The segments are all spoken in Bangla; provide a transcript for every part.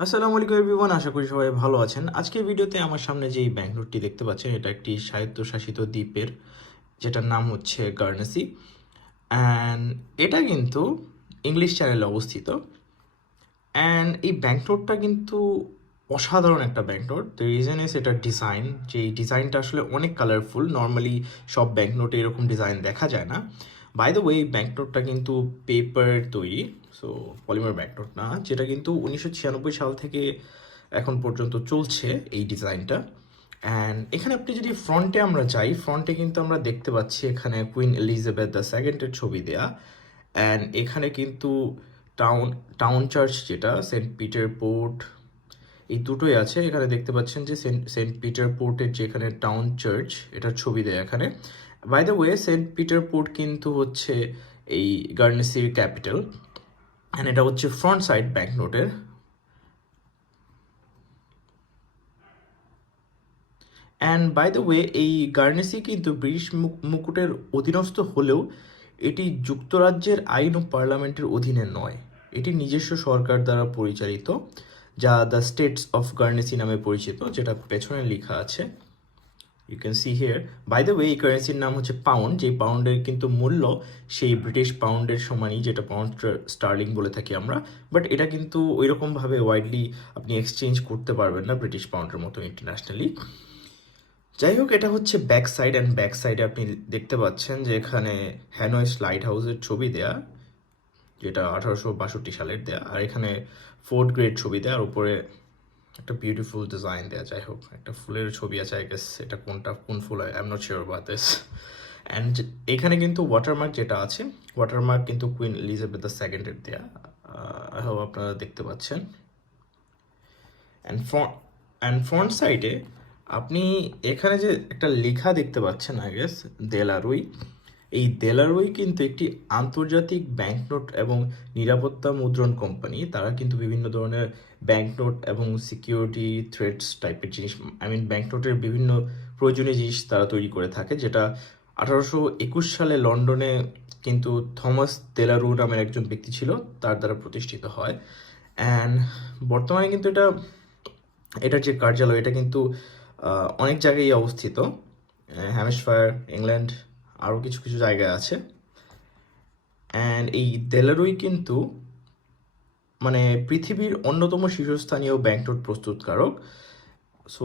আসসালামু আলাইকুম এভরিওয়ান আশা করি সবাই ভালো আছেন। আজকের ভিডিওতে আমার সামনে যে ব্যাংক নোটটি দেখতে পাচ্ছেন, এটা একটি স্বায়ত্তশাসিত দ্বীপের, যেটার নাম হচ্ছে গার্নেসি অ্যান্ড এটা কিন্তু ইংলিশ চ্যানেলে অবস্থিত। অ্যান্ড এই ব্যাংক নোটটা কিন্তু অসাধারণ একটা bank note the reason is এটার ডিজাইন যে ডিজাইনটা আসলে অনেক কালারফুল নর্মালি সব ব্যাংক নোটে এরকম ডিজাইন দেখা যায় না। বাই দ্য ওয়ে এই ব্যাংক কিন্তু পেপার তৈরি সো পলিমার ব্যাংক নোট না, যেটা কিন্তু উনিশশো ছিয়ানব্বই সাল থেকে এখন পর্যন্ত চলছে এই ডিজাইনটা অ্যান্ড এখানে আপনি যদি ফ্রন্টে আমরা যাই ফ্রন্টে কিন্তু আমরা দেখতে পাচ্ছি এখানে কুইন এলিজাবেথ দ্য সেকেন্ডের ছবি দেয়া। অ্যান্ড এখানে কিন্তু টাউন টাউন চার্চ যেটা সেন্ট পিটার পোর্ট এই দুটোই আছে। এখানে দেখতে পাচ্ছেন যে সেন্ট সেন্ট পিটার পোর্টের যেখানে টাউন চার্চ এটার ছবি দেয় এখানে। By the way Saint Peter Port কিন্তু হচ্ছে এই গার্নেসির ক্যাপিটাল অ্যান্ড এটা হচ্ছে ফ্রন্ট সাইড ব্যাংক নোটের অ্যান্ড বাই দ্য ওয়ে এই গার্নেসি কিন্তু ব্রিটিশ মুক- মুকুটের অধীনস্থ হলেও এটি যুক্তরাজ্যের আইন ও পার্লামেন্টের অধীনে নয়। এটি নিজস্ব সরকার দ্বারা পরিচালিত, যা দ্য স্টেটস অফ গার্নেসি নামে পরিচিত, যেটা পেছনে লেখা আছে। You can see here by the way এই কারেন্সির নাম হচ্ছে পাউন্ড যে পাউন্ডের কিন্তু মূল্য, সেই ব্রিটিশ পাউন্ডের সমানই, যেটা পাউন্ড স্টার্লিং বলে থাকি আমরা। বাট এটা কিন্তু ওইরকমভাবে ওয়াইডলি আপনি এক্সচেঞ্জ করতে পারবেন না ব্রিটিশ পাউন্ডের মতো ইন্টারন্যাশনালি যাই হোক, এটা হচ্ছে ব্যাক সাইড অ্যান্ড ব্যাক সাইডে আপনি দেখতে পাচ্ছেন যে এখানে হ্যানয়েস লাইট হাউসের ছবি দেয়া, যেটা আঠারোশো বাষট্টি সালের দেয়া, আর এখানে ফোর্থ গ্রেড ছবি দেয়া, আর উপরে একটা বিউটিফুল ডিজাইন দেওয়া যাই হোক, একটা ফুলের ছবি আছে আই গেস এটা কোনটা, কোন ফুল I am not sure about this and এখানে কিন্তু ওয়াটারমার্ক যেটা আছে ওয়াটারমার্ক কিন্তু কুইন এলিজাবেথ দ্য সেকেন্ডের দেয়া। আই হোপ আপনারা দেখতে পাচ্ছেন। অ্যান্ড ফ্রন্ট অ্যান্ড ফ্রন্ট সাইডে আপনি এখানে যে একটা লেখা দেখতে পাচ্ছেন আই গেস দেলারুই এই দেলারুই কিন্তু একটি আন্তর্জাতিক ব্যাংকনোট এবং নিরাপত্তা মুদ্রণ কোম্পানি তারা কিন্তু বিভিন্ন ধরনের ব্যাংকনোট এবং সিকিউরিটি থ্রেডস টাইপের জিনিস আই মিন ব্যাংকনোটের বিভিন্ন প্রয়োজনীয় জিনিস তারা তৈরি করে থাকে, যেটা আঠারোশো একুশ সালে লন্ডনে কিন্তু থমাস দেলারু নামের একজন ব্যক্তি ছিল, তার দ্বারা প্রতিষ্ঠিত হয়। অ্যান্ড বর্তমানে কিন্তু এটা, এটার যে কার্যালয়, এটা কিন্তু অনেক জায়গায় অবস্থিত। হ্যামসফায়ার ইংল্যান্ড আরও কিছু কিছু জায়গায় আছে। অ্যান্ড এই দেলারুই কিন্তু মানে পৃথিবীর অন্যতম শীর্ষস্থানীয় ব্যাংকনোট প্রস্তুতকারক। সো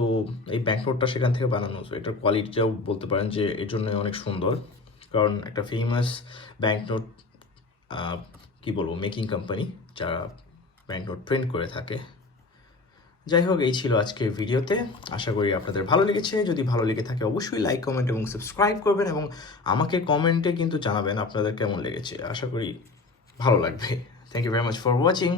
এই ব্যাংকনোটটা সেখান থেকে বানানো। সো এটার কোয়ালিটিটাও বলতে পারেন যে এর জন্য অনেক সুন্দর। কারণ একটা ফেমাস ব্যাংকনোট কি বলব মেকিং কোম্পানি যারা ব্যাংকনোট প্রিন্ট করে থাকে। যাই হোক এই ছিল আজকের ভিডিওতে। আশা করি আপনাদের ভালো লেগেছে। যদি ভালো লেগে থাকে, অবশ্যই লাইক কমেন্ট এবং সাবস্ক্রাইব করবেন এবং আমাকে কমেন্টে কিন্তু জানাবেন আপনাদের কেমন লেগেছে। আশা করি ভালো লাগবে। Thank you very much for watching